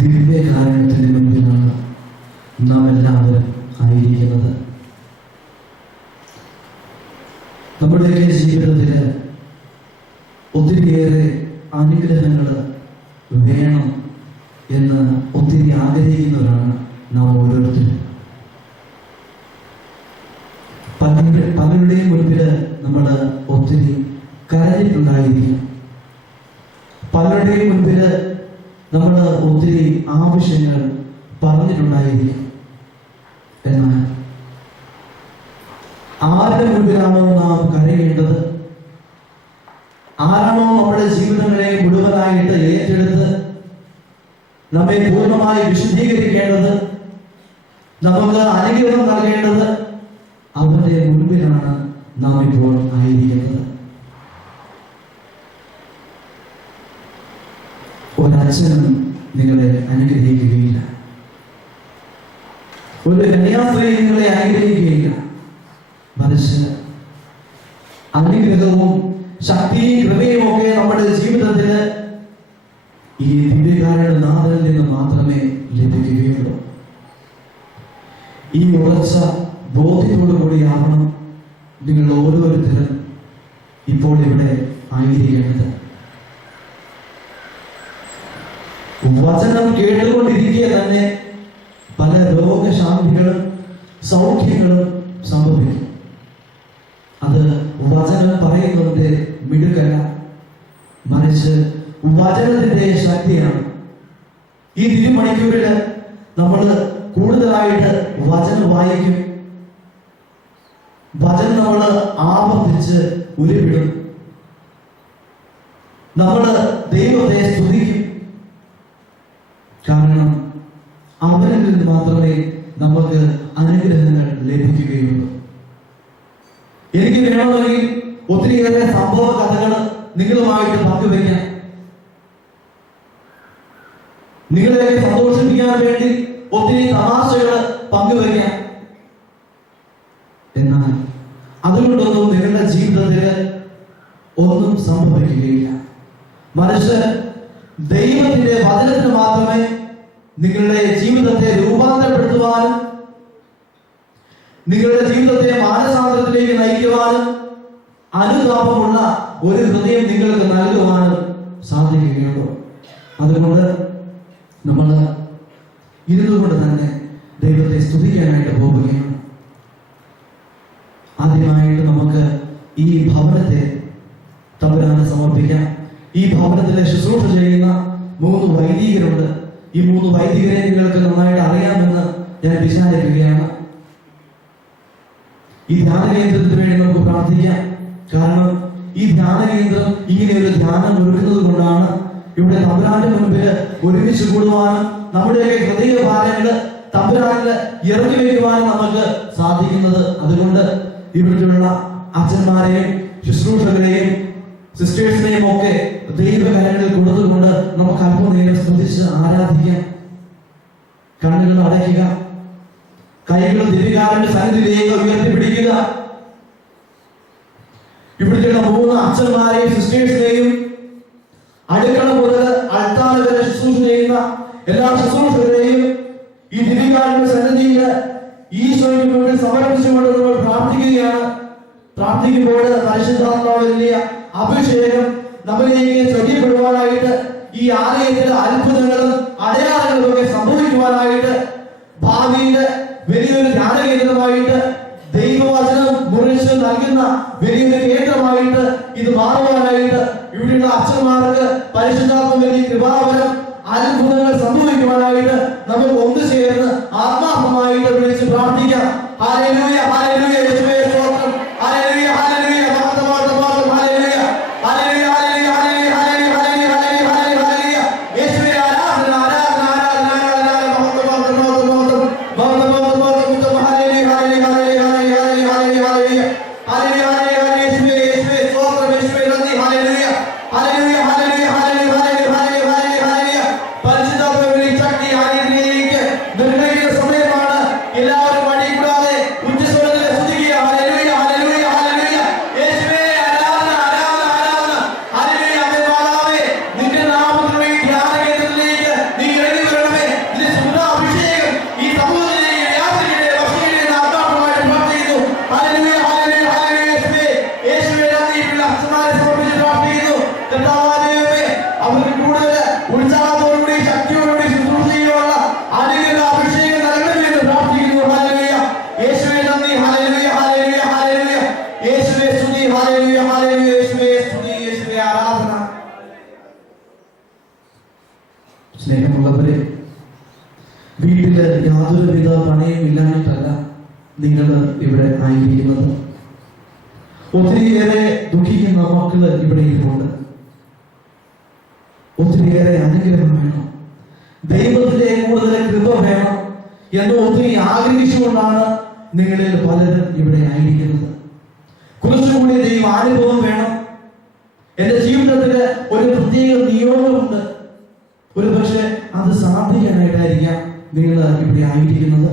ദിവ്യകാരണത്തിന് മുൻപിലാണ് നാം എല്ലാവരും ആയിരിക്കുന്നത്. നമ്മുടെയൊക്കെ ജീവിതത്തിൽ ഒത്തിരിയേറെ അനുഗ്രഹങ്ങൾ വേണം എന്ന് ഒത്തിരി ആഗ്രഹിക്കുന്നവരാണ് നാം ഓരോരുത്തരും. പലരുടെയും മുൻപിൽ നമ്മൾ ഒത്തിരി കരഞ്ഞിട്ടുണ്ടായിരിക്കും. പലരുടെയും മുൻപിൽ നമ്മൾ ഒത്തിരി ആവശ്യങ്ങൾ പറഞ്ഞിട്ടുണ്ടായിരിക്കും. എന്നാൽ ആരുടെ മുൻപിലാണോ നാം കരയേണ്ടത്, ആരാണോ നമ്മുടെ ജീവിതങ്ങളെ മുഴുവനായിട്ട് ഏറ്റെടുത്ത് നമ്മെ പൂർണ്ണമായി വിശുദ്ധീകരിക്കേണ്ടത്, നമുക്ക് അനുഗ്രഹം നൽകേണ്ടത്, അവരുടെ മുൻപിലാണ് നാം ഇപ്പോൾ ആയിരിക്കുന്നത്. ഒരച്ഛനും നിങ്ങളെ അനുഗ്രഹിക്കുകയില്ല, ഒരു കന്യാസ്ത്രീ നിങ്ങളെ അനുഗ്രഹിക്കുകയില്ല. മറിച്ച് അനുഗ്രഹവും ശക്തിയും കൃപയും ഒക്കെ നമ്മുടെ ജീവിതത്തിൽ ഈ ദിവ്യകാരണ നാഥനിൽ നിന്ന് മാത്രമേ ലഭിക്കുകയുള്ളൂ. ഈ ഉറച്ച ബോധ്യത്തോടു കൂടിയാവണം നിങ്ങൾ ഓരോരുത്തരും ഇപ്പോൾ ഇവിടെ ആയിരിക്കേണ്ടത്. വചനം കേട്ടുകൊണ്ടിരിക്കുക തന്നെ പല രോഗശാന്തികളും സൗഖ്യങ്ങളും സംഭവിക്കും. അത് വചനം പറയുന്നതിന്റെ മിടുക്കല്ല, മറിച്ച് വചനത്തിന്റെ ശക്തിയാണ്. ഈ തിരുമണിക്കൂറിൽ നമ്മൾ കൂടുതലായിട്ട് വചനം വായിക്കും, വചനം നമ്മൾ ആവർത്തിച്ച് ഉരുവിടും, നമ്മൾ ദൈവത്തെ സ്തുതിക്കും. കാരണം അവരിൽ നിന്ന് മാത്രമേ നമുക്ക് അനുഗ്രഹങ്ങൾ ലഭിക്കുകയുള്ളൂ. എനിക്ക് വേണമെങ്കിൽ ഒത്തിരിയേറെ സംഭവ കഥകൾ നിങ്ങളുമായിട്ട് പങ്കുവയ്ക്കാം, നിങ്ങളെ സന്തോഷിപ്പിക്കാൻ വേണ്ടി ഒത്തിരി തമാശകൾ പങ്കുവയ്ക്കാം. എന്നാൽ അതുകൊണ്ടൊന്നും നിങ്ങളുടെ ജീവിതത്തിൽ ഒന്നും സംഭവിക്കുകയില്ല. മറിച്ച് ദൈവത്തിന്റെ വചനത്തിന് മാത്രമേ നിങ്ങളുടെ ജീവിതത്തെ രൂപാന്തരപ്പെടുത്തുവാനും നിങ്ങളുടെ ജീവിതത്തെ മാനസാന്തരത്തിലേക്ക് നയിക്കുവാനും അനുതാപമുള്ള ഒരു ഹൃദയം നിങ്ങൾക്ക് നൽകുവാനും സാധിക്കുകയുള്ളൂ. അതുകൊണ്ട് നമ്മൾ ഇരുന്നുകൊണ്ട് തന്നെ ദൈവത്തെ സ്തുതിക്കാനായിട്ട് പോവുകയാണ്. ആദ്യമായിട്ട് നമുക്ക് ഈ ഭവനത്തെ തമ്പുരാന് സമർപ്പിക്കാം. ഈ ഭവനത്തിലെ ശുശ്രൂഷ ചെയ്യുന്ന 3 വൈദികരുണ്ട്. ഈ 3 വൈദികരെ നിങ്ങൾക്ക് നന്നായിട്ട് അറിയാമെന്ന് ഞാൻ വിചാരിക്കുകയാണ്. ഈ ധ്യാന കേന്ദ്രത്തിന് വേണ്ടി നമുക്ക് പ്രാർത്ഥിക്കാം. കാരണം ഈ ധ്യാന കേന്ദ്രം ഇങ്ങനെ ഒരു ധ്യാനം ഒരുക്കുന്നത് കൊണ്ടാണ് ഇവിടെ തമ്പുരാന്റെ മുൻപിൽ ഒരുമിച്ച് കൂടുവാനും നമ്മുടെയൊക്കെ ഹൃദയ ഭാരങ്ങള് തമ്പുരാനിൽ ഇറങ്ങി വയ്ക്കുവാനും നമുക്ക് സാധിക്കുന്നത്. അതുകൊണ്ട് ഇവിടെയുള്ള അച്ഛന്മാരെയും ശുശ്രൂഷകരെയും സിസ്റ്റേഴ്സിനെയും ഒക്കെ ദൈവകരങ്ങളിൽ കൊടുത്തുകൊണ്ട് നമുക്ക് അല്പനേരം സ്തുതിച്ച് ആരാധിക്കാം. കണ്ണുകൾ അടയ്ക്കുക, കൈകൾ ദിവ്യകാരന്റെ സന്നിധിയിലേക്ക് ഉയർത്തിപ്പിടിക്കുക. ഇവിടുത്തെ 3 അച്ഛന്മാരെയും സിസ്റ്റേഴ്സിനെയും അടുക്കള മുതൽ അൾത്താര വരെ ശുശ്രൂഷ ചെയ്യുന്ന എല്ലാ ശുശ്രൂഷകരെയും ഈ ദിവ്യകാരന്റെ സന്നിധിയിൽ ഈശോയ്ക്ക് വേണ്ടി സമർപ്പിച്ചുകൊണ്ട് നമ്മൾ പ്രാർത്ഥിക്കുകയാണ്. പ്രാർത്ഥിക്കുമ്പോൾ പരിശുദ്ധാത്മാവിന്റെ അഭിഷേകം നമ്മളിലേക്ക് ശ്രദ്ധപ്പെടുവാനായിട്ട് ഈ ആലയത്തിൽ അത്ഭുതങ്ങളും അടയാളങ്ങളും ഒക്കെ സംഭവിക്കുവാനായിട്ട് ഭാവിയിൽ വലിയൊരു ധ്യാനകേന്ദ്രമായിട്ട് ദൈവവചനം മുറിച്ച് നൽകുന്ന വലിയൊരു കേന്ദ്രമായിട്ട് ഇത് മാറുവാനായിട്ട് ഇവിടെയുള്ള അച്ഛന്മാർക്ക് പരിശുദ്ധാത്മാവിന്റെ കൃപാവരം അത്ഭുതങ്ങൾ സംഭവിക്കുവാനായിട്ട് നമുക്ക് ഒന്നു ചേർന്ന് ആത്മാർത്ഥമായിട്ട് വിളിച്ച് പ്രാർത്ഥിക്കാം. ഹല്ലേലൂയ, ഹല്ലേലൂയ, യേശുവേ സ്തോത്രം, ഹല്ലേലൂയ, ഹല്ലേലൂയ, മഹത്വം, മഹത്വം, ഹല്ലേലൂയ, സ്നേഹമുള്ളവരെ, വീട്ടില് യാതൊരുവിധ പണയും ഇല്ലാഞ്ഞിട്ടല്ല നിങ്ങൾ ഇവിടെ ആയിരിക്കുന്നത്. ഒത്തിരിയേറെ ദുഃഖിക്കുന്ന മക്കള് ഇവിടെ ഇരിപ്പുണ്ട്. ഒത്തിരിയേറെ അനുഗ്രഹം വേണം, ദൈവത്തിന്റെ കൂടുതൽ കൃപ വേണം എന്ന് ഒത്തിരി ആഗ്രഹിച്ചുകൊണ്ടാണ് നിങ്ങളിൽ പലരും ഇവിടെ ആയിരിക്കുന്നത്. കുറച്ചുകൂടി ദൈവാനുഭവം വേണം. എന്റെ ജീവിതത്തില് ഒരു പ്രത്യേക നിയോഗമുണ്ട്. ഒരു പക്ഷെ അത് സാധിക്കാനായിട്ടായിരിക്കാം നിങ്ങൾ ഇവിടെ ആയിരിക്കുന്നത്.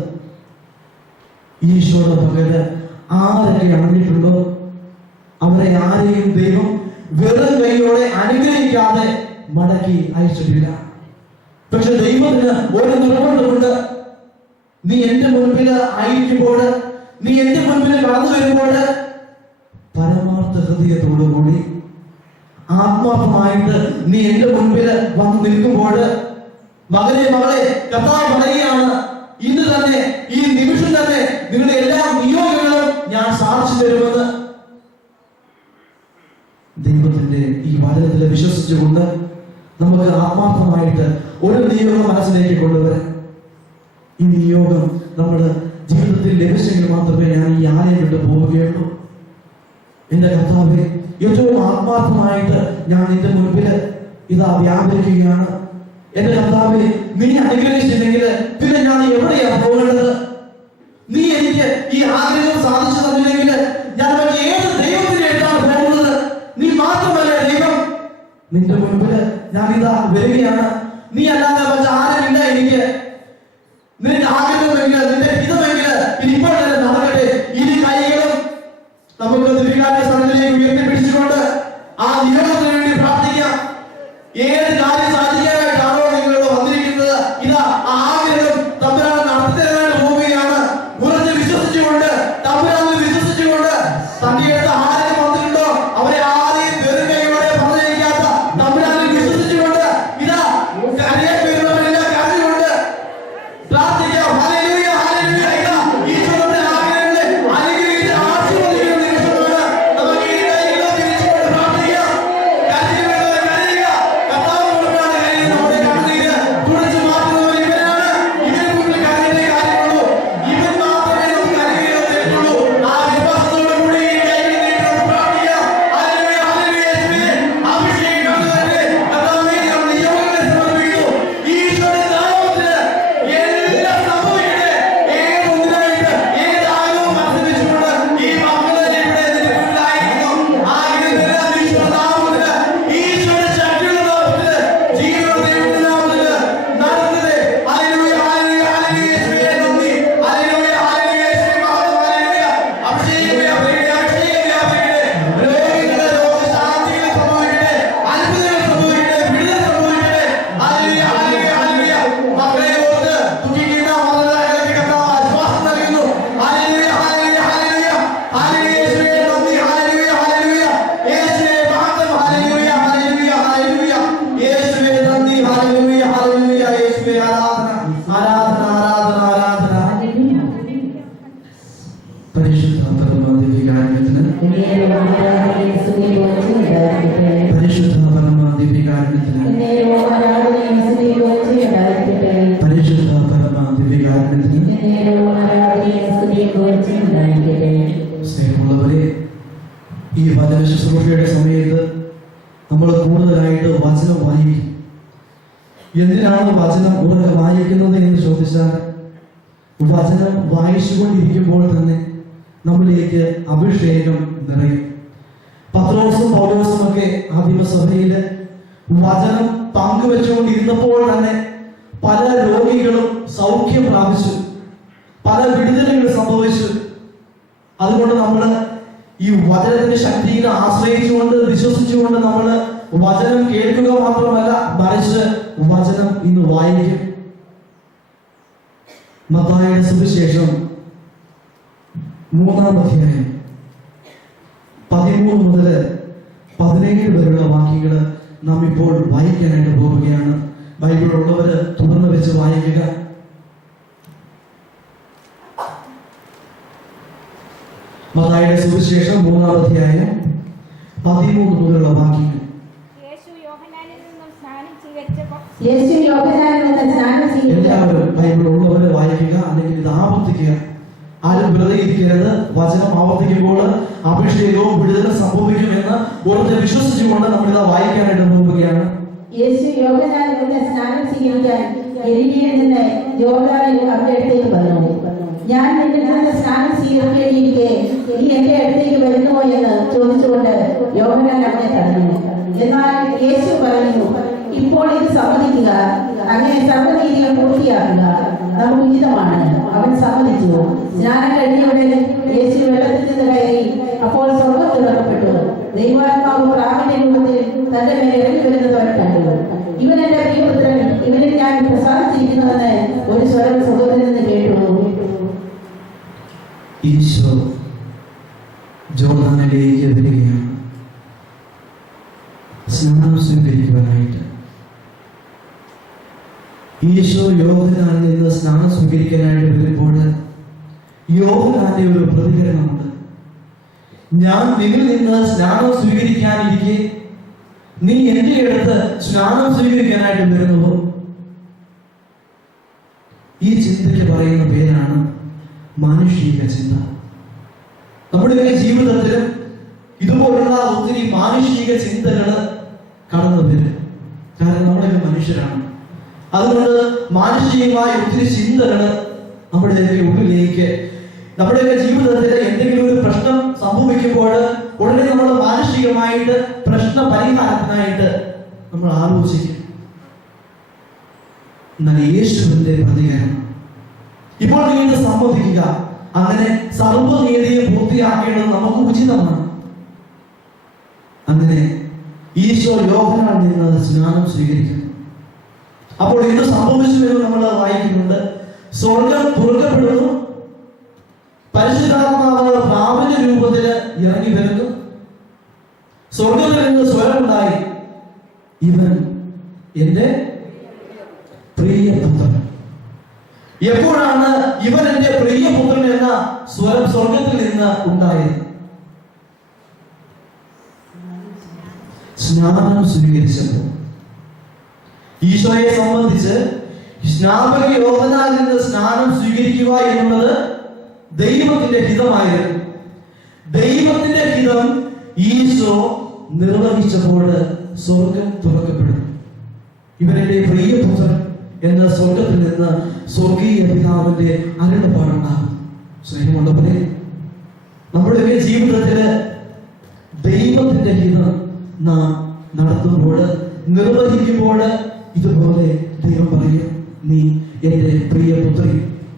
ഈശോയുടെ പകല് ആരൊക്കെ അറിഞ്ഞിട്ടുണ്ടോ അവരെ ആരെയും ദൈവം വെറും കൈയോടെ അനുഗ്രഹിക്കാതെ മടക്കി അയച്ചിട്ടില്ല. പക്ഷെ ദൈവത്തിന് ഒരു നിർബന്ധമുണ്ട്. നീ എന്റെ മുൻപിൽ ആയിരിക്കുമ്പോൾ, നീ എന്റെ മുൻപിൽ കടന്നു വരുമ്പോൾ പരമാർത്ഥ ഹൃദയത്തോടുകൂടി ആത്മാർത്ഥമായിട്ട് നീ എന്റെ മുൻപിൽ വന്ന് നിൽക്കുമ്പോൾ, മകനെ മകളെ, കർത്താവ് പറയുകയാണ്, ഇന്ന് തന്നെ ഈ നിമിഷം തന്നെ നിങ്ങളുടെ എല്ലാ നിയോഗങ്ങളും ഞാൻ സാധിച്ചു തരുമെന്ന്. ദൈവത്തിന്റെ ഈ വചനത്തിൽ വിശ്വസിച്ചുകൊണ്ട് നമുക്ക് ആത്മാർത്ഥമായിട്ട് ഒരു നിയോഗം മനസ്സിലേക്ക് കൊണ്ടുവരാം. ഈ നിയോഗം നമ്മുടെ ജീവിതത്തിൽ ലഭിച്ചെങ്കിൽ മാത്രമേ ഞാൻ ഈ ആലയം വിട്ട് പോവുകയുള്ളൂ. എന്റെ കർത്താവേ, ഏറ്റവും ആത്മാർത്ഥമായിട്ട് ഞാൻ നിന്റെ മുൻപിൽ ഇതാ വ്യാപരിക്കുകയാണ്. എന്റെ കർത്താവേ, നീ അനുഗ്രഹിച്ചില്ലെങ്കിൽ പിന്നെ ഞാൻ എവിടെയാ പോകേണ്ടത്? നീ എനിക്ക് ഈ ആഗ്രഹം സാധിച്ചു തന്നില്ലെങ്കിൽ ഞാൻ ഏത് ദൈവത്തിന്റെ അടുത്താണ് പോകുന്നത്? നീ മാത്രമല്ല ദൈവം. നിന്റെ മുൻപിൽ ഞാൻ ഇതാ വരികയാണ്. നീ അല്ലാതെ ആരുമില്ല എനിക്ക്. നിന്റെ ആഗ്രഹമെങ്കിൽ, നിന്റെ ഹിതമെങ്കിൽ ഇപ്പോൾ തന്നെ നടക്കട്ടെ. ഇനി കൈകളും നമുക്ക് തിരുകാന്റെ സ്ഥലത്തിലേക്ക് ഉയർത്തിപ്പിടിച്ചുകൊണ്ട് ആ നിയോഗത്തിന് വേണ്ടി പ്രാർത്ഥിക്കാം. ഏത് കാര്യം സാധിക്കാനായിട്ടാണോ നിങ്ങൾ വന്നിരിക്കുന്നത്, ഇതാ ആ ആഗ്രഹം തമ്പുരാൻ നടത്തിത്തരാനായിട്ട് പോവുകയാണ്. ഉറച്ച് വിശ്വസിച്ചുകൊണ്ട്, തമ്പുരാനിൽ വിശ്വസിച്ചുകൊണ്ട്, തന്റെ അടുത്ത് ആരെയും വന്നിട്ടുണ്ടോ അവരെ ആരെയും വെറുകയോടെ പറഞ്ഞിരിക്കാത്ത തമ്പുരാനിൽ വിശ്വസിച്ചുകൊണ്ട് ഇതാ കരയാൻ വരുന്നവരെല്ലാം കരഞ്ഞുകൊണ്ട് പ്രാർത്ഥിക്കാം. Hallelujah, hallelujah. ഇതാ ഈശോയുടെ ആഗ്രഹങ്ങളെ അനുഗ്രഹിച്ച് ആശീർവദിക്കുന്ന നിമിഷമാണ്. നമുക്ക് ഈ കൈകളെ തിരിച്ചുകൊണ്ട് പ്രാർത്ഥിക്കാം. കരഞ്ഞു വരുന്നവരെ കരയുക. കർത്താവ് മുൻപാണ് കരയുന്നത്. നമ്മുടെ കണ്ണുനീര് തുടച്ചു മാറ്റുന്നവർ ഇവരാണ്. ഇവന് മുമ്പിൽ കരയേണ്ട കാര്യമുള്ളൂ. ഇവൻ മാത്രമേ നമുക്ക് അനുഗ്രഹം തരുന്നുള്ളൂ. ആ വിശ്വാസത്തോടു കൂടി ഈ കൈകൾ നീട്ടി നമുക്ക് പ്രാർത്ഥിക്കാം. Hallelujah, hallelujah. യേശുവേ, അഭിഷേകം കർത്താവേ, കർത്താവേ, ഞങ്ങൾ നിയോഗങ്ങളെ സമർപ്പിക്കുന്നു. ഈശോയുടെ നാമത്തിൽ എല്ലാം സംഭവിക്കട്ടെ. ഏതൊന്നിനായിട്ട് ഏത് ആഗ്രഹവും മനസ്സിൽ വെച്ചുകൊണ്ട് ഈ മക്കളെ ഇവിടെ നിന്റെ മുന്നിലായിരിക്കുന്നു. ആഗ്രഹമെല്ലാം ഈശോയുടെ നാമത്തിൽ, ഈശോയുടെ ശക്തിയുള്ള നാമത്തിൽ, ജീവനുള്ള ദൈവത്തിന്റെ നാമത്തിൽ നടത്തട്ടെ. Hallelujah, hallelujah, hallelujah. യേശുവേ നന്ദി. Hallelujah, hallelujah. യേശുവേ മഹത്വം. ഹല്ലേലൂയ. അഭിഷേകം വ്യാപരിക്കട്ടെ, അഭിഷേകം വ്യാപരിക്കട്ടെ. രോഗികളുടെ രോഗശാന്തികൾ സംഭവിക്കട്ടെ, അത്ഭുതങ്ങൾ സംഭവിക്കട്ടെ, വിടുതൽ സംഭവിക്കട്ടെ. Hallelujah, hallelujah, hallelujah. മക്കളെ ഓർത്ത് ദുഃഖിക്കുന്ന മാതാപിതാക്കൾക്ക് കർത്താവ് ആശ്വാസം നൽകുന്നു. Hallelujah, hallelujah, hallelujah. ഹല്ലേലൂയ. യേശുവേ നന്ദി. Hallelujah, hallelujah. യേശുവേ മഹത്വം. Hallelujah, hallelujah, hallelujah. യേശുവേ നന്ദി. Hallelujah, hallelujah. യേശുവേ ആരാധന, ആരാധന, ആരാധന, ആരാധന. പരിശുദ്ധ പരമാധികാരത്തിന്, പരിശുദ്ധ പരമാധികാരത്തിന്, പരിശുദ്ധ പരമാധികാരത്തിന്. സ്നേഹമുള്ളവരെ, ഈ വചന ശുശ്രൂഷയുടെ സമയത്ത് നമ്മൾ കൂടുതലായിട്ട് വചനം വായിക്കും. എന്തിനാണ് വചനം ഉറക്കെ വായിക്കുന്നത് എന്ന് ചോദിച്ചാൽ, വചനം വായിച്ചുകൊണ്ടിരിക്കുമ്പോൾ തന്നെ നമ്മളിലേക്ക് അഭിഷേകം നിറയും. പത്രോസും പൗലോസും ഒക്കെ ആദിമസഭയില് വചനം പങ്കുവെച്ചുകൊണ്ടിരുന്നപ്പോൾ തന്നെ പല രോഗികളും സൗഖ്യം പ്രാപിച്ചു, പല വിടുതലുകൾ സംഭവിച്ചു. അതുകൊണ്ട് നമ്മൾ ഈ വചനത്തിന്റെ ശക്തിയിൽ ആശ്രയിച്ചുകൊണ്ട്, വിശ്വസിച്ചുകൊണ്ട് നമ്മൾ വചനം കേൾക്കുക മാത്രമല്ല, മറിച്ച് വചനം ഇന്ന് വായിക്കും. മത്തായിയുടെ സുവിശേഷം 3-ാം അധ്യായം 13 മുതൽ 17 വരെയുള്ള വാക്യങ്ങൾ നാം ഇപ്പോൾ വായിക്കാനായിട്ട് പോവുകയാണ്. ബൈബിൾ ഉള്ളവര് തുറന്നു വെച്ച് വായിക്കുക. മത്തായിയുടെ സുവിശേഷം 3-ാം അധ്യായം 13 മുതലുള്ള വാക്യങ്ങൾ. യേശു യോഹന്നാനിൽ എല്ലാവരും ബൈബിൾ ഉള്ളവരെ വായിക്കുക, അല്ലെങ്കിൽ ഇത് ആവർത്തിക്കുക. ആരും വെറുതെ ഇരിക്കരുത്. വചനം ആവർത്തിക്കുമ്പോൾ അഭിഷേകവും വിടുതലും സംഭവിക്കുമെന്ന് ഉറച്ച് വിശ്വസിച്ചുകൊണ്ട് നമ്മളിത് വായിക്കാനായിട്ട് പോവുകയാണ്. യേശു യോഹന്നാനിലൂടെ സ്നാനം സ്വീകരിക്കാൻ ഗലീലയിൽ നിന്ന് യോർദാനിൽ അവരുടെ അടുത്തേക്ക് വന്നു. ഞാൻ നിന്നിൽ നിന്ന് സ്നാനം സ്വീകരിക്കേണ്ടിയിരിക്കെ നീ എന്റെ അടുത്തേക്ക് വരുന്നുവോ എന്ന് ചോദിച്ചുകൊണ്ട് യോഹന്നാൻ അവനെ തടഞ്ഞു. എന്നാൽ യേശു പറഞ്ഞു, ഇപ്പോൾ ഇത് സമ്മതിക്കുക, അങ്ങനെ സർവ്വനീതികൾ പൂർത്തിയാക്കുക, നമുക്ക് ഉചിതമാണ്. അവൻ സമ്മതിച്ചു. സ്നാനം കഴിഞ്ഞയുടനെ യേശു വെള്ളത്തിൽ നിന്ന് കയറി. അപ്പോൾ സ്വർഗ്ഗം തുറക്കപ്പെട്ടു. ദൈവാത്മാവ് പ്രാവിന്റെ രൂപത്തിൽ തന്റെ മേലെ ഇറങ്ങി വരുന്നത് അവൻ കണ്ടു. ഇവൻ എന്റെ പ്രിയപുത്രൻ, ഇവനിൽ ഞാൻ പ്രസാദിച്ചിരിക്കുന്നുവെന്ന് ഒരു സ്വരം സ്വർഗ്ഗത്തിൽ നിന്ന് കേട്ടു. ഈശോ ജോർദാനിലേക്ക് വരികയാണ് സ്നാനം സ്വീകരിക്കുവാനായിട്ട്. ഈശോ യോഹന്നാനിൽ നിന്ന് സ്നാനം സ്വീകരിക്കാനായിട്ട് വരുമ്പോൾ യോഹന്നാന്റെ ഒരു പ്രതികരണമുണ്ട്. ഞാൻ നിന്നിൽ നിന്ന് സ്നാനം സ്വീകരിക്കാനിരിക്കെ നീ എന്റെ അടുത്ത് സ്നാനം സ്വീകരിക്കാനായിട്ട് വരുന്നുവോ? ഈ ചിന്തയ്ക്ക് പറയുന്ന പേരാണ് മാനുഷിക ചിന്ത. നമ്മുടെ ജീവിതത്തിലും ഇതുപോലുള്ള ഒത്തിരി മാനുഷിക ചിന്തകൾ കടന്നു വരും. കാരണം നമ്മളൊക്കെ മനുഷ്യരാണ്. അതുകൊണ്ട് മാനുഷികമായ ഒത്തിരി ചിന്തകൾ നമ്മുടെ ഉള്ളിലേക്ക്, നമ്മുടെ ജീവിതത്തിൽ എന്തെങ്കിലും ഒരു പ്രശ്നം സംഭവിക്കുമ്പോൾ ഉടനെ നമ്മൾ മാനുഷികമായിട്ട് പ്രശ്ന പരിഹാരത്തിനായിട്ട് നമ്മൾ ആലോചിക്കും. എന്നാൽ യേശുവിന്റെ പ്രതികരണം, ഇപ്പോൾ നീ ഇത് സമ്മതിക്കുക, അങ്ങനെ സർവ്വനീതിയെ പൂർത്തിയാക്കേണ്ടത് നമുക്ക് ഉചിതമാണ്. അങ്ങനെ ഈശോ യോഹന്നാനിൽ നിന്ന് സ്നാനം സ്വീകരിക്കുന്നു. അപ്പോൾ ഇത് സംഭവിച്ചു എന്ന് നമ്മൾ വായിക്കുന്നുണ്ട്. സ്വർഗം തുറക്കപ്പെടുന്നു. പരിശുദ്ധാത്മാവ് പ്രാവിന്റെ രൂപത്തിൽ ഇറങ്ങി വരുന്നു. സ്വർഗത്തിൽ നിന്ന് സ്വരമുണ്ടായി, ഇവൻ എന്റെ പ്രിയപുത്രൻ. എപ്പോഴാണ് ഇവൻ എന്റെ പ്രിയപുത്രൻ എന്ന സ്വരം സ്വർഗത്തിൽ നിന്ന് ഉണ്ടായത്? സ്നാനം സ്വീകരിച്ചപ്പോൾ. ഈശോയെ സംബന്ധിച്ച് സ്നാപക യോഹന്നാനിൽ നിന്ന് സ്നാനം സ്വീകരിക്കുക എന്നുള്ളത് ദൈവത്തിന്റെ ഹിതമായിരുന്നു. ദൈവത്തിന്റെ ഹിതം ഈശോ നിർവഹിച്ചപ്പോൾ സ്വർഗം തുറക്കപ്പെടും. ഇവരുടെ പ്രിയപുത്രൻ എന്ന സ്വർഗത്തിൽ നിന്ന് സ്വർഗീയ പിതാവിന്റെ അരുളപ്പാടുണ്ടാകും. സ്നേഹമുള്ളവരെ, നമ്മുടെ ജീവിതത്തില് ദൈവത്തിന്റെ ഹിതം നാം നടത്തുമ്പോൾ, നിർവഹിക്കുമ്പോൾ ഇതുപോലെ ദൈവം പറയും, നീ എന്റെ പ്രിയപുത്രി,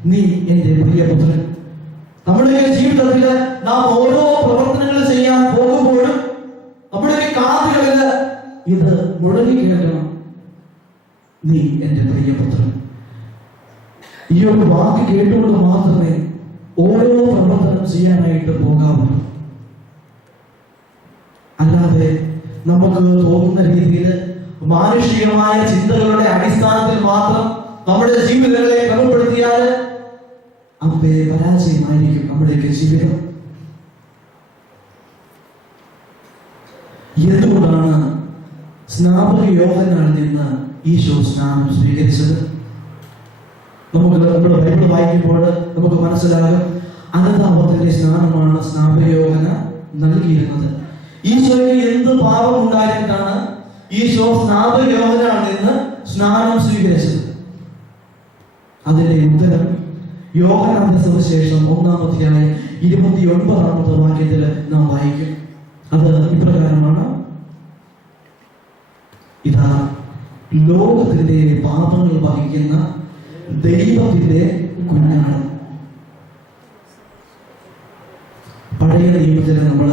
നീ എന്റെ പ്രിയപുത്രൻ. നമ്മുടെ ജീവിതത്തിൽ നാം ഓരോ പ്രവർത്തനങ്ങൾ ചെയ്യാൻ പോകുമ്പോഴും നമ്മുടെ കാതുകളിൽ ഇത് മുഴങ്ങി കേൾക്കണം, നീ എന്റെ പ്രിയപുത്രൻ. ഈ ഒരു വാക്ക് കേട്ടുകൊണ്ട് മാത്രമേ ഓരോ പ്രവർത്തനം ചെയ്യാനായിട്ട് പോകാവുള്ളൂ. അല്ലാതെ നമുക്ക് തോന്നുന്ന രീതിയിൽ മാനുഷികമായ ചിന്തകളുടെ അടിസ്ഥാനത്തിൽ മാത്രം നമ്മുടെ ജീവിതങ്ങളെ ക്രമപ്പെടുത്തിയാൽ അമ്പേ പരാജയമായിരിക്കും നമ്മുടെയൊക്കെ ജീവിതം. എന്തുകൊണ്ടാണ് സ്നാപക യോഹന്നാനിൽ നിന്ന് ഈശോ സ്നാനം സ്വീകരിച്ചത്? നമ്മുടെ ബൈബിൾ വായിക്കുമ്പോൾ നമുക്ക് മനസ്സിലാകും, അനുതാപത്തിന്റെ സ്നാനമാണ് സ്നാപക യോഹന്നാൻ നൽകിയിരുന്നത്. ഈശോയ്ക്ക് എന്ത് പാപം ഉണ്ടായിട്ടാണ് ഈശോ സ്നാപക യോഹന്നാനിൽ നിന്ന് സ്നാനം സ്വീകരിച്ചത്? അതിന്റെ ഉത്തരം യോഹന്നാന്റെ സുവിശേഷം 1-ാം അധ്യായം 29-ാമത്തെ വാക്യത്തിൽ നാം വായിക്കും. അത് ഇപ്രകാരമാണ്: ഇതാ ലോകത്തിന്റെ പാപങ്ങൾ വഹിക്കുന്ന ദൈവത്തിന്റെ കുഞ്ഞാണ്. പഴയ നിയമത്തിൽ നമ്മൾ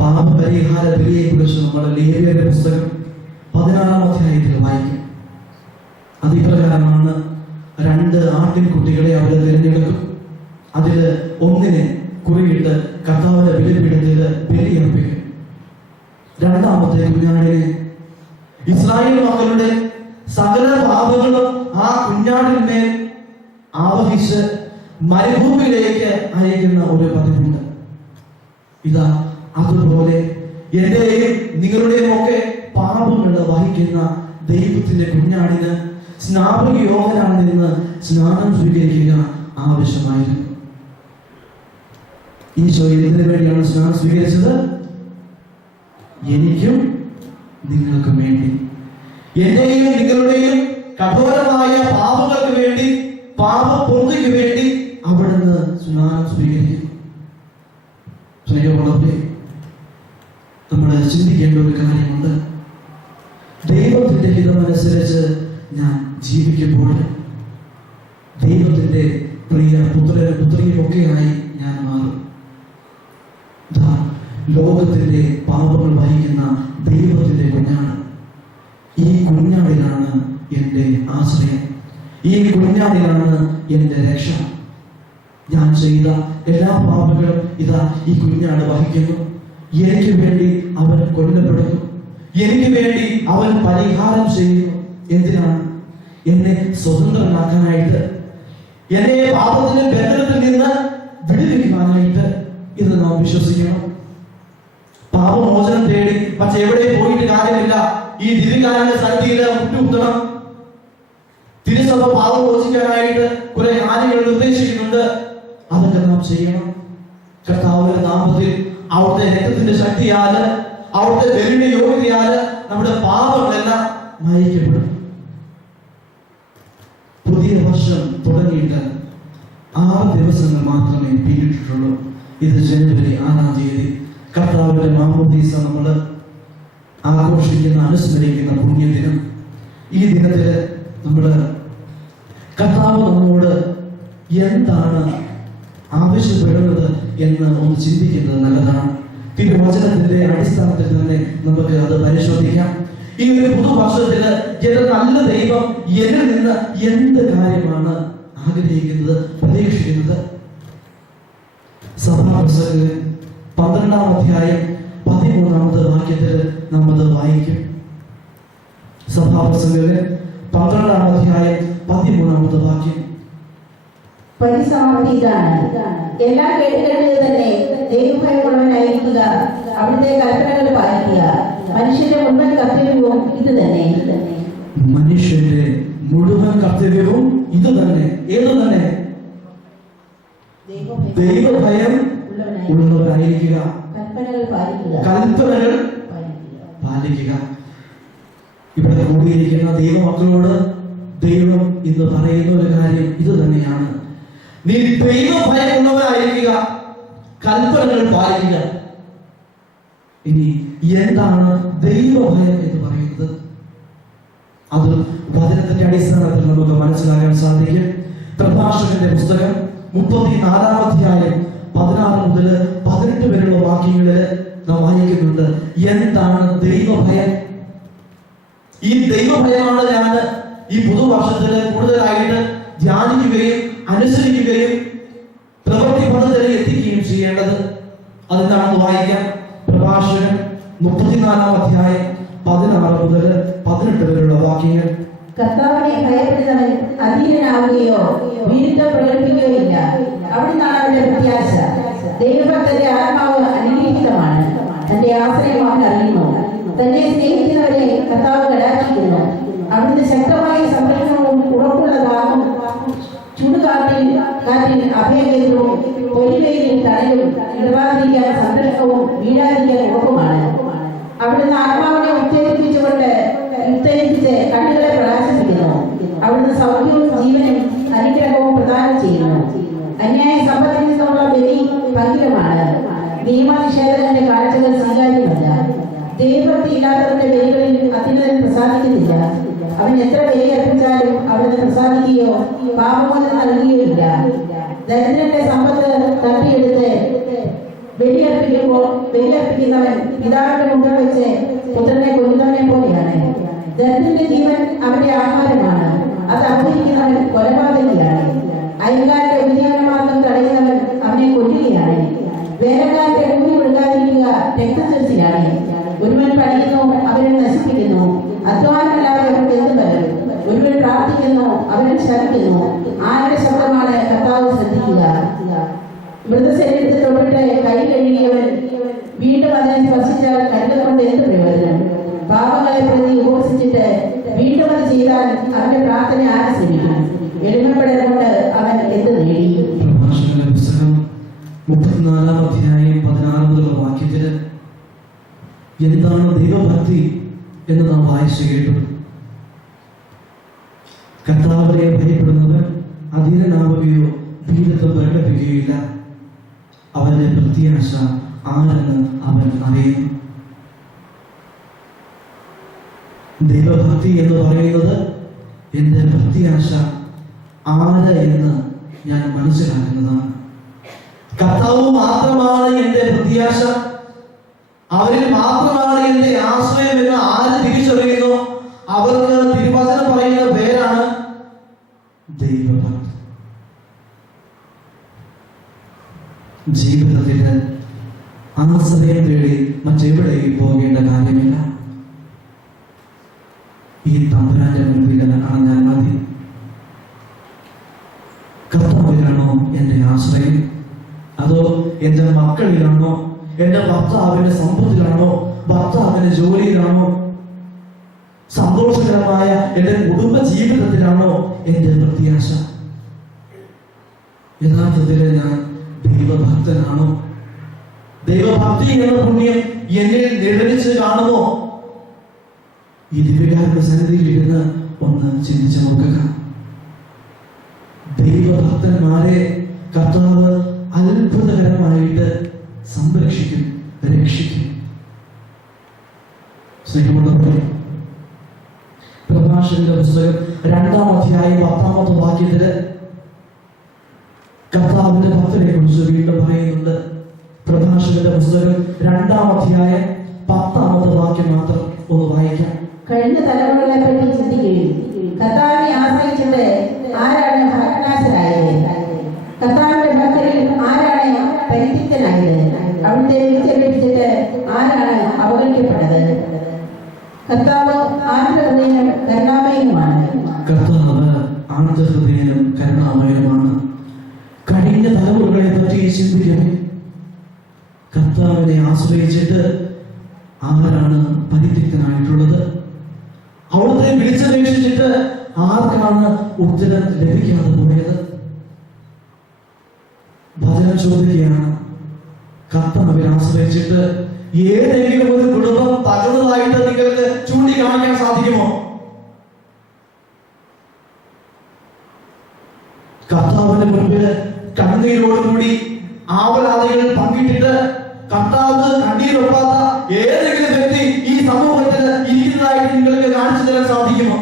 പാപപരിഹാര ബലിയെ കുറിച്ച് നമ്മൾ ലേവ്യരുടെ പുസ്തകം 16-ാം അധ്യായത്തിൽ വായിക്കും. അതിപ്രകാരമാണ് 2 ആട്ടിൻകുട്ടികളെ അവർ തിരഞ്ഞെടുക്കും. അതിൽ ഒന്നിനെ കുറിയിട്ട് കർത്താവിന്റെ ബലിപീഠത്തിൽ ബലിയർപ്പിക്കും. 2-ാമത്തെ കുഞ്ഞാടിനെ ഇസ്രായേൽ മക്കളുടെ സകല പാപങ്ങളും ആ കുഞ്ഞാടിന്മേൽ ആവഹിച്ച് മരുഭൂമിയിലേക്ക് അയക്കുന്ന ഒരു പതിവുണ്ട്. ഇതാ അതുപോലെ എന്റെയും നിങ്ങളുടെയും ഒക്കെ പാപങ്ങൾ വഹിക്കുന്ന ദൈവത്തിന്റെ കുഞ്ഞാടിന് സ്നാപക യോഹന്നാനിൽ നിന്ന് സ്നാനം സ്വീകരിക്കുക ആവശ്യമായിരുന്നു. ഈശോ എന്തിനു വേണ്ടിയാണ് സ്നാനം സ്വീകരിച്ചത്? എനിക്കും നിങ്ങൾക്കും വേണ്ടി, എന്റെയും നിങ്ങളുടെയും കഠോരമായ പാപങ്ങൾക്ക് വേണ്ടി, പാപപൂർത്തിക്ക് വേണ്ടി അവിടുന്ന് സ്നാനം സ്വീകരിക്കും. സ്നേഹമുള്ളവരെ, നമ്മൾ ചിന്തിക്കേണ്ട ഒരു കാര്യമുണ്ട്. ദൈവത്തിന്റെ ഹിതമനുസരിച്ച് ഞാൻ ജീവിക്കുമ്പോൾ ദൈവത്തിന്റെ പ്രിയ പുത്രനും പുത്രിയും ഒക്കെയായി ഞാൻ മാറും. ലോകത്തിന്റെ പാപങ്ങൾ വഹിക്കുന്ന ദൈവത്തിന്റെ കുഞ്ഞാണ്. ഈ കുഞ്ഞാടിനാണ് എൻ്റെ ആശ്രയം, ഈ കുഞ്ഞാടിനാണ് എൻ്റെ രക്ഷ. ഞാൻ ചെയ്ത എല്ലാ പാപങ്ങളും ഇതാ ഈ കുഞ്ഞാട് വഹിക്കുന്നു. എനിക്ക് വേണ്ടി അവൻ കൊല്ലപ്പെടുന്നു, എനിക്ക് വേണ്ടി അവൻ പരിഹാരം ചെയ്യുന്നു. എന്തിനാണ്? എന്നെ സ്വതന്ത്രനാക്കാനായിട്ട്, എന്നെ പാപത്തിന്റെ ബന്ധനത്തിൽ നിന്ന് വിടുവിക്കുവാനായിട്ട്. ഇത് നാം വിശ്വസിക്കണം. പാപമോചനം തേടി പക്ഷെ എവിടെ പോയിട്ട് കാര്യമില്ല. ഈ ദിവ്യകാരുണ്യ സന്നിധിയിൽ മുട്ടുകുത്തണം. തിരുസഭ പാപം മോചിക്കാനായിട്ട് കുറെ കാര്യങ്ങൾ നിർദ്ദേശിക്കുന്നുണ്ട്. അതൊക്കെ നാം ചെയ്യണം. കർത്താവിന്റെ നാമത്തിൽ അവിടുത്തെ രക്തത്തിന്റെ ശക്തിയാല്, അവിടുത്തെ ബലിയുടെ യോഗ്യതയാല് നമ്മുടെ പാപങ്ങളെല്ലാം മായ്ക്കപ്പെടും. പുതിയ വർഷം തുടങ്ങിയിട്ട് 6 ദിവസങ്ങൾ മാത്രമേ പിന്നിട്ടിട്ടുള്ളൂ. ഇത് ജനുവരി 6-ാം തീയതി കർത്താവിന്റെ മാമോദീസ നമ്മൾ ആഘോഷിക്കുന്ന, അനുസ്മരിക്കുന്ന പുണ്യദിനം. ഈ ദിനത്തില് നമ്മൾ കർത്താവ് നമ്മോട് എന്താണ് ആവശ്യപ്പെടുന്നത് എന്ന് ഒന്ന് ചിന്തിക്കുന്നത് നല്ലതാണ്. തിരുവചനത്തിന്റെ അടിസ്ഥാനത്തിൽ തന്നെ നമുക്ക് അത് പരിശോധിക്കാം. ഈ ഒരു പുതുവർഷത്തില് നല്ല ദൈവം എന്നിൽ നിന്ന് എന്ത് കാര്യമാണ് ആഗ്രഹിക്കുന്നത്, പ്രതീക്ഷിക്കുന്നത്? സഭാപ്രസംഗത്തിൽ 12-ാം അധ്യായം 13-ാമത്തെ വാക്യത്തിൽ നാം അത് വായിക്കും. സഭാപ്രസംഗത്തിൽ 12-ാം അധ്യായം 13-ാമത്തെ വാക്യം. പരിസമാപ്തി ഇതാണ്: എല്ലാം കേട്ടുകേണ്ടത് തന്നെ ദൈവഭയമുള്ളവനായിരിക്കുക, അവിടുത്തെ കൽപ്പനകൾ പാലിക്കുക. മനുഷ്യന്റെ മുഴുവൻ കർത്തവ്യവും ഇത് തന്നെ. മനുഷ്യന്റെ മുഴുവൻ കർത്തവ്യവും ഇത് തന്നെ. ഏത് തന്നെ? ദൈവഭയം ഉള്ളവരായിരിക്കുക, കൽപ്പനകൾ പാലിക്കുക. ഇവിടെ കൂടിയിരിക്കുന്ന ദൈവമക്കളോട് ദൈവം ഇന്ന് പറയുന്ന ഒരു കാര്യം ഇത് തന്നെയാണ്. നീ ദൈവഭയം ഉള്ളവരായിരിക്കുക, കൽപ്പനകൾ പാലിക്കുക. ഇനി എന്താണ് ദൈവഭയം എന്ന് പറയുന്നത്? അത് വചനത്തിന്റെ അടിസ്ഥാനത്തിൽ നമുക്ക് മനസ്സിലാക്കാൻ സാധിക്കും. പ്രഭാഷകന്റെ പുസ്തകം 34-ാം അധ്യായം 16 മുതൽ 18 വരെയുള്ള വാക്യങ്ങളിൽ നാം വായിക്കുന്നുണ്ട്. എന്താണ് ദൈവഭയം? ഈ ദൈവഭയമാണ് ഞാൻ ഈ പുതുവർഷത്തില് കൂടുതലായിട്ട് ധ്യാനിക്കുകയും അനുസരിക്കുകയും പ്രവൃത്തി പദത്തിൽ എത്തിക്കുകയും ചെയ്യേണ്ടത്. അതെന്താണെന്ന് വായിക്കാം. പ്രഭാഷകൻ 34-ാം അധ്യായം 16 മുതൽ 18 വരെയുള്ള വാക്യങ്ങൾ. കർത്താവിനെ ഭയപ്പെടുന്നവൻ അധീനനാവുകയോ വീഴ്ച പ്രകടിപ്പിക്കുകയോ ഇല്ല. അവിടുന്നാണ് അവന്റെ പ്രത്യാശ. ദൈവഭക്തന്റെ ആത്മാവ് അനുഗ്രഹീതമാണ്. തന്റെ ആശ്രയം അവൻ അറിയുന്നു. തന്നെ സ്നേഹിക്കുന്നവരെ കർത്താവ് കടാക്ഷിക്കുന്നു. അവിടുന്ന് ശക്തമായ സംരക്ഷണവും ഉറപ്പുള്ളതാകും. ചുടുകാട്ടിൽ അഭയകേന്ദ്രവും പൊരിവെയിലിൽ തണലും നിർവാതിരിക്കാൻ സംരക്ഷണവും വീഴാതിരിക്കാൻ ഉറപ്പുമാണ്. അവിടുന്ന് ആത്മാവിനെ ഉത്തേജിപ്പിച്ച് കണ്ണുകളെ പ്രകാശിപ്പിക്കുന്നു. അവിടുന്ന് സൗഖ്യവും ജീവനും അനുഗ്രഹവും പ്രദാനം ചെയ്യുന്നു. അന്യായ സമ്പത്തിൽ നിന്നുള്ള ബലി ഭംഗിരമാണ്. നിയമനിഷേധകന്റെ കാഴ്ചകൾ സ്വീകാര്യമല്ല. ദൈവഭക്തി ഇല്ലാത്തവരുടെ ബലികളിൽ അത്യുന്നതൻ പ്രസാദിക്കുന്നില്ല. അവൻ എത്ര ബലി അർപ്പിച്ചാലും അവിടുന്ന് പ്രസാദിക്കുകയോ പാപമോചനം നൽകുകയോ ഇല്ല. ദരിദ്രന്റെ സമ്പത്ത് തട്ടിയെടുത്ത് ബലിയർപ്പിക്കുന്നവൻ പിതാവിന്റെ മുമ്പിൽ വെച്ച് പുത്രനെ കൊല്ലുന്നവനെ പോലെയാണ്. ദരിദ്രന്റെ ജീവൻ അവന്റെ ആഹാരമാണ്. അത് അപഹരിക്കുന്നവൻ കൊലപാതകിയാണ്. അയൽക്കാരുടെ ഉപജീവനമാർഗം തടയുന്നവൻ അവനെ കൊല്ലുകയാണ്. വേലക്കാരുടെ കൂലി കൊടുക്കാതിരിക്കുക രക്തചൊരിച്ചിലാണ്. ഒരുവൻ പഠിക്കുന്നു, അവനെ നശിപ്പിക്കുന്നു. അധ്വാനമില്ലാതെ അവർക്ക് എന്ത് വരും? ഒരുവൻ പ്രാർത്ഥിക്കുന്നു, അവനെ ശപിക്കുന്നു. ആരുടെ ശബ്ദമാണ് കർത്താവ് ശ്രദ്ധിക്കുക? മൃതശരീരത്തിൽ തൊട്ടിട്ട് കൈ കഴുകിയവൻ വീണ്ടും അതിനെ സ്പർശിച്ചാൽ കരുതൽ കൊണ്ട് എന്ത് പ്രയോജനം? പാപങ്ങളെ പ്രതി ഉപസിച്ചിട്ട് എന്താണ് ദൈവഭക്തി എന്ന് നാം വായിച്ചു കേട്ടു. കർത്താവിനെ ഭയപ്പെടുന്നവൻ അധീരനാവുകയോ വീരത്വം പ്രകടിപ്പിക്കുകയില്ല. അവന്റെ പ്രത്യാശ ആരെന്ന് അവൻ അറിയുന്നു. ദൈവഭക്തി എന്ന് പറയുന്നത് എന്റെ പ്രത്യാശ ആര് എന്ന് ഞാൻ മനസ്സിലാക്കുന്നതാണ്. കർത്താവ് മാത്രമാണ് എന്റെ പ്രത്യാശ, അവരിൽ മാത്രമാണ് എന്റെ ആശ്രയം എന്ന് ആര് തിരിച്ചറിയുന്നു, അവർക്ക് തിരുവചനം പറയുന്ന പേരാണ് ദൈവഭക്തി. ജീവിതത്തിന് ആശ്രയം തേടി മറ്റെവിടെയും പോകേണ്ട കാര്യമില്ല. ഈ തമ്പുരാന്റെ മുൻപിൽ അണഞ്ഞാൽ മതി. കർത്താവിലാണോ എന്റെ ആശ്രയം, അതോ എന്റെ മക്കളിലാണോ, എന്റെ ഭർത്താവിന്റെ സമ്പത്തിലാണോ, ഭർത്താവിന്റെ ജോലിയിലാണോ, സന്തോഷകരമായ എന്റെ കുടുംബ ജീവിതത്തിലാണോ എന്റെ പ്രത്യാശ? യഥാർത്ഥത്തിൽ ഞാൻ ദൈവഭക്തനാണോ? ദൈവഭക്തി എന്ന പുണ്യം എന്നിൽ നിഴലിച്ച് കാണുമോ? ഈ ദിവ്യകാരുടെ സന്നിധിയിൽ ഇരുന്ന് ഒന്ന് ചിന്തിച്ചു നോക്കുക. ദൈവഭക്തന്മാരെ കർത്താവ് അത്ഭുതകരമായിട്ട് സംരക്ഷിക്കും, രക്ഷിക്കും. സ്നേഹമുള്ളവരെ, പ്രഭാഷകന്റെ പുസ്തകം 2-ാം അധ്യായം 10-ാമത്തെ വാക്യത്തില് കർത്താവിന്റെ ഭക്തരെ കുറിച്ച് വീണ്ടും പറയുന്നുണ്ട്. പ്രഭാഷകന്റെ പുസ്തകം 2-ാം അധ്യായം 10-ാമത്തെ വാക്യം മാത്രം ഒന്ന് വായിക്കാം. കഴിഞ്ഞ തലമുറകളെ പറ്റി ചിന്തിക്കുകയും കർത്താവിനെ ആശ്രയിച്ചത് ആരാണ് ഭഗ്നാശരായത്? കർത്താവിന്റെ ഭക്തരിൽ ആരാണ് പരിത്യക്തനായത്? അവിടുത്തെ വിളിച്ചപേക്ഷിച്ചിട്ട് ആരാണ് അവഗണിക്കപ്പെട്ടത്? കർത്താവ് ആർദ്രഹൃദയനും കരുണാമയനുമാണ്. കർത്താവ് ആർദ്രഹൃദയനും കരുണാമയനുമാണ്. കഴിഞ്ഞ തലമുറകളെ പറ്റി ചിന്തിക്കണേ. കർത്താവിനെ ആശ്രയിച്ചിട്ട് ആരാണ് പരിത്യക്തനായിട്ടുള്ളത്? അവിടുത്തെ വിളിച്ചപേക്ഷിച്ചിട്ട് ആർക്കാണ് ഉത്തരം ലഭിക്കാതെ പോയത്? ഭജനം ചോദിക്കുകയാണ്. കർത്താവിനെ ആശ്രയിച്ചിട്ട് ഏതെങ്കിലും ഒരു കുടുംബം തകർന്നതായിട്ട് നിങ്ങൾക്ക് ചൂണ്ടിക്കാണിക്കാൻ സാധിക്കുമോ? കർത്താവിന്റെ മുൻപിൽ കണ്ണീരോടുകൂടി ആവലാദികൾ പങ്കിട്ടിട്ട് കർത്താവ് കണ്ണീരൊപ്പാത്ത ഏതെങ്കിലും വ്യക്തി ഈ സമൂഹത്തിൽ ഇരിക്കുന്നതായിട്ട് നിങ്ങൾക്ക് കാണിച്ചു തരാൻ സാധിക്കുമോ?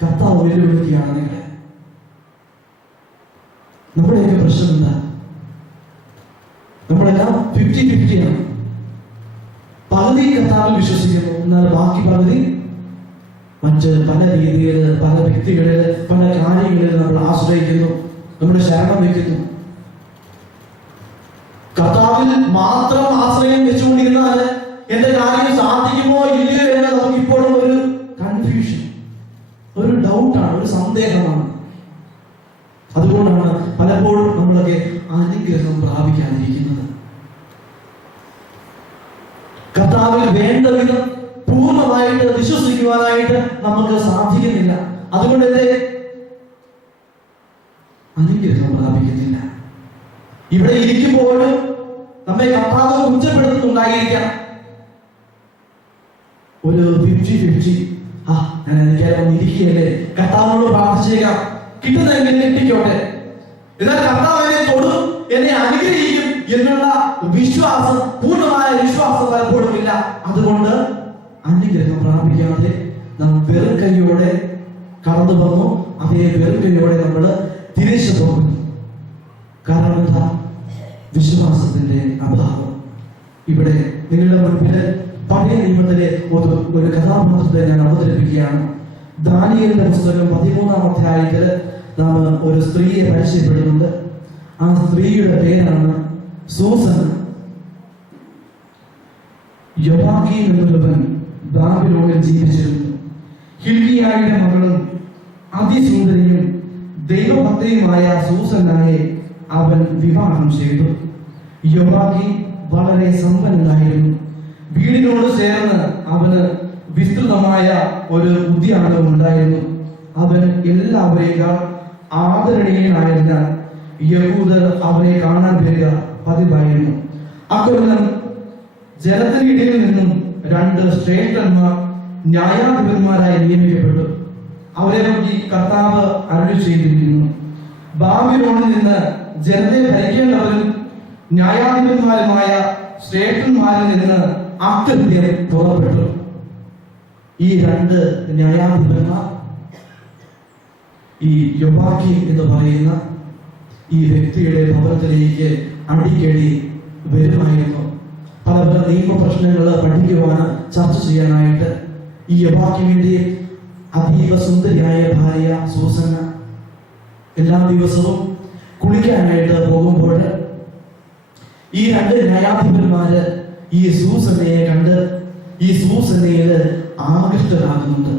കർത്താവ് വെല്ലുവിളിക്കുകയാണ് നിങ്ങളെ. നമ്മുടെയൊക്കെ പ്രശ്നം എന്താ? നമ്മളെല്ലാം 50-50 ആണ്. പകുതി കർത്താവിൽ വിശ്വസിക്കുന്നു, എന്നാൽ ബാക്കി പകുതി മറ്റ് പല രീതിയിൽ, പല വ്യക്തികളിൽ, പല കാര്യങ്ങളിൽ നമ്മൾ ആശ്രയിക്കുന്നു, നമ്മുടെ ശരണം വയ്ക്കുന്നു. കർത്താവിൽ മാത്രം ആശ്രയം വെച്ചുകൊണ്ടിരുന്നാൽ എന്റെ കാര്യം സാധിക്കുമോ ഇല്ലയോ എന്ന് നമുക്ക് ഇപ്പോഴും ഒരു കൺഫ്യൂഷൻ, ഒരു ഡൗട്ടാണ്, ഒരു സന്ദേഹമാണ്. അതുകൊണ്ടാണ് പലപ്പോഴും നമ്മളൊക്കെ അനുഗ്രഹം പ്രാപിക്കാതിരിക്കുന്നത്. കർത്താവിൽ വേണ്ട വിധം പൂർണ്ണമായിട്ട് വിശ്വസിക്കുവാനായിട്ട് നമുക്ക് സാധിക്കുന്നില്ല. അതുകൊണ്ട് അനുഗ്രഹം പ്രാപിക്കുന്നില്ല. ഇവിടെ ഇരിക്കുമ്പോഴും നമ്മെ കർത്താവ് കുറ്റപ്പെടുത്തുന്നുണ്ടായിരിക്കാം. ഒരു 50-50, ഞാൻ എനിക്കാരും ഇരിക്കുകയല്ലേ, കർത്താവിനോട് പ്രാർത്ഥിച്ചേക്കാം, കിട്ടുന്നെങ്കിൽ കിട്ടിക്കോട്ടെ, എന്നാൽ കർത്താവ് എന്നെ തൊടും, എന്നെ അനുഗ്രഹിക്കും എന്നുള്ള വിശ്വാസം, പൂർണ്ണമായ വിശ്വാസം പലപ്പോഴും ഇല്ല. അതുകൊണ്ട് അനുഗ്രഹം പ്രാപിക്കാതെ നാം വെറും കൈയോടെ കടന്നു വന്നു, അതേ വെറും കൈയോടെ നമ്മൾ തിരിച്ചു പോകുന്നു. കാരണം എന്താ? വിശ്വാസത്തിന്റെ അഭാവം. ഇവിടെ നിങ്ങളുടെ മുൻപിൽ പഴയ നിയമത്തിലെ ഒരു കഥാപാത്രത്തെ ഞാൻ അവതരിപ്പിക്കുകയാണ്. ദാനിയേലിന്റെ പുസ്തകം 13-ാം അധ്യായത്തിൽ നാം ഒരു സ്ത്രീയെ പരിചയപ്പെടുന്നുണ്ട്. ആ സ്ത്രീയുടെ പേരാണ് സൂസൻ. യോവാഖീം എന്നുള്ളവൻ ബാബിലോണിൽ ജീവിച്ചിരുന്നു. ഹിൽക്കിയായുടെ മകളും അതിസുന്ദരിയും ദൈവഭക്തയുമായ സൂസനായെ അവൻ വിവാഹം ചെയ്തു. യോവാഖീം വളരെ സമ്പന്നനായിരുന്നു. വീടിനോട് ചേർന്ന് അവന് വിസ്തൃതമായ ഒരു ഉദ്യാനവും ഉണ്ടായിരുന്നു. അവൻ എല്ലാവരേക്കാൾ ആദരണീയനായതിനാൽ യഹൂദർ അവനെ കാണാൻ വരിക പതിവായിരുന്നു. അക്കൊല്ലം ജനത്തിനിടയിൽ നിന്നും രണ്ട് ശ്രേഷ്ഠന്മാർ ന്യായാധിപന്മാരായി നിയമിക്കപ്പെട്ടു. അവരെ പറ്റി കർത്താവ് അരുളി ചെയ്തിരിക്കുന്നു: ബാബിലോണിൽ നിന്ന് ജനത്തെ ഭരിക്കേണ്ടവരും ന്യായാധിപന്മാരുമായ ശ്രേഷ്ഠന്മാരിൽ നിന്ന് അകൃത്യം പുറപ്പെട്ടു. ഈ രണ്ട് ന്യായാധിപന്മാർ ഈ യോവാക്കീം എന്ന് പറയുന്ന ഈ വ്യക്തിയുടെ ഭവനത്തിലേക്ക് അടിക്കടി വരുമായിരുന്നു. പല പല നിയമ പ്രശ്നങ്ങൾ പഠിക്കുവാൻ, ചർച്ച ചെയ്യാനായിട്ട്. ഈ യോവാക്കീമിന്റെ അതീവ സുന്ദരിയായ ഭാര്യ സൂസന്ന എല്ലാ ദിവസവും കുളിക്കാനായിട്ട് പോകുമ്പോൾ ഈ രണ്ട് ന്യായാധിപന്മാര് ഈ സൂസന്നയെ കണ്ട് ഈ സൂസന്നയിൽ ആകൃഷ്ടരാകുന്നുണ്ട്.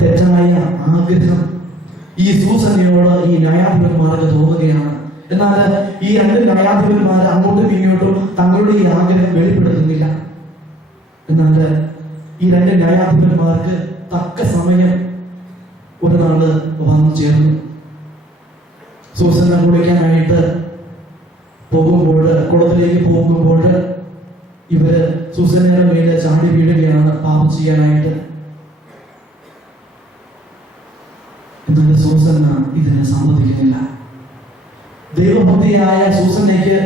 തെറ്റായ ആഗ്രഹം ഈ സൂസന്നയോട് ഈ ന്യായാധിപന്മാർക്ക് തോന്നുകയാണ്. എന്നാൽ ഈ രണ്ട് ന്യായാധിപന്മാർ അങ്ങോട്ടും ഇങ്ങോട്ടും തങ്ങളുടെ ഈ ആഗ്രഹം വെളിപ്പെടുത്തുന്നില്ല. എന്നാൽ ഈ രണ്ട് ന്യായാധിപന്മാർക്ക് തക്ക സമയം ഒരു നാള് വന്നു ചേർന്നു. സൂസന്ന കുളിക്കാനായിട്ട് പോകുമ്പോൾ, കുളത്തിലേക്ക് പോകുമ്പോൾ ഇവര് സൂസന്നയുടെ മേലെ ചാടി വീഴുകയാണ് പാപം ചെയ്യാനായിട്ട്. എന്നാൽ സൂസന്ന ഇതിനെ സമ്മതിക്കുന്നില്ല. ദൈവഭക്തിയായ സൂസന്നയ്ക്ക്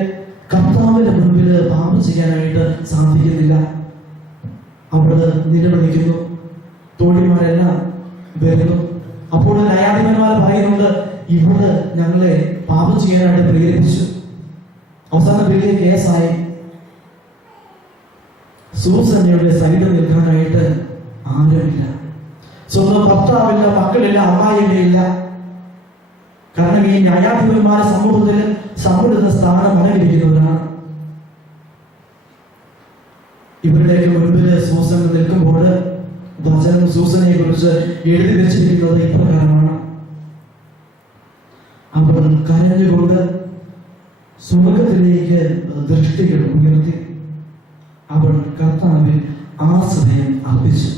കർത്താവിന്റെ മുൻപിൽ പാപം ചെയ്യാനായിട്ട് സാധിക്കുന്നില്ല. അവള് നിലവിളിക്കുന്നു. തോഴിമാരെല്ലാം വരുന്നു. അപ്പോൾ ന്യായാധിപന്മാർ പറയുന്നുണ്ട്, ഇവള് ഞങ്ങളെ പാപം ചെയ്യാനായിട്ട് പ്രേരിപ്പിച്ചു. അവസാനം വലിയ കേസായി. സൂസന്നയുടെ സൈഡ് നിൽക്കാനായിട്ട് ആരുമില്ല. സ്വന്തം ഭർത്താവില്ല, മക്കളില്ല, അമ്മായില്ല. കാരണം ഈ ന്യായാധിപന്മാരെ സമൂഹത്തിൽ സമ്മതിത സ്ഥാനം അലങ്കരിക്കുന്നവരാണ്. ഇവരുടെയൊക്കെ മുൻപിൽ സൂസന്ന നിൽക്കുമ്പോൾ വചനം സൂസനയെ കുറിച്ച് എഴുതി വെച്ചിരിക്കുന്നത് ഇപ്രകാരമാണ്: അവൾ കരഞ്ഞുകൊണ്ട് സ്വർഗത്തിലേക്ക് ദൃഷ്ടികൾ ഉയർത്തി അവൾ കർത്താവിൽ ആശ്രയം അർപ്പിച്ചു.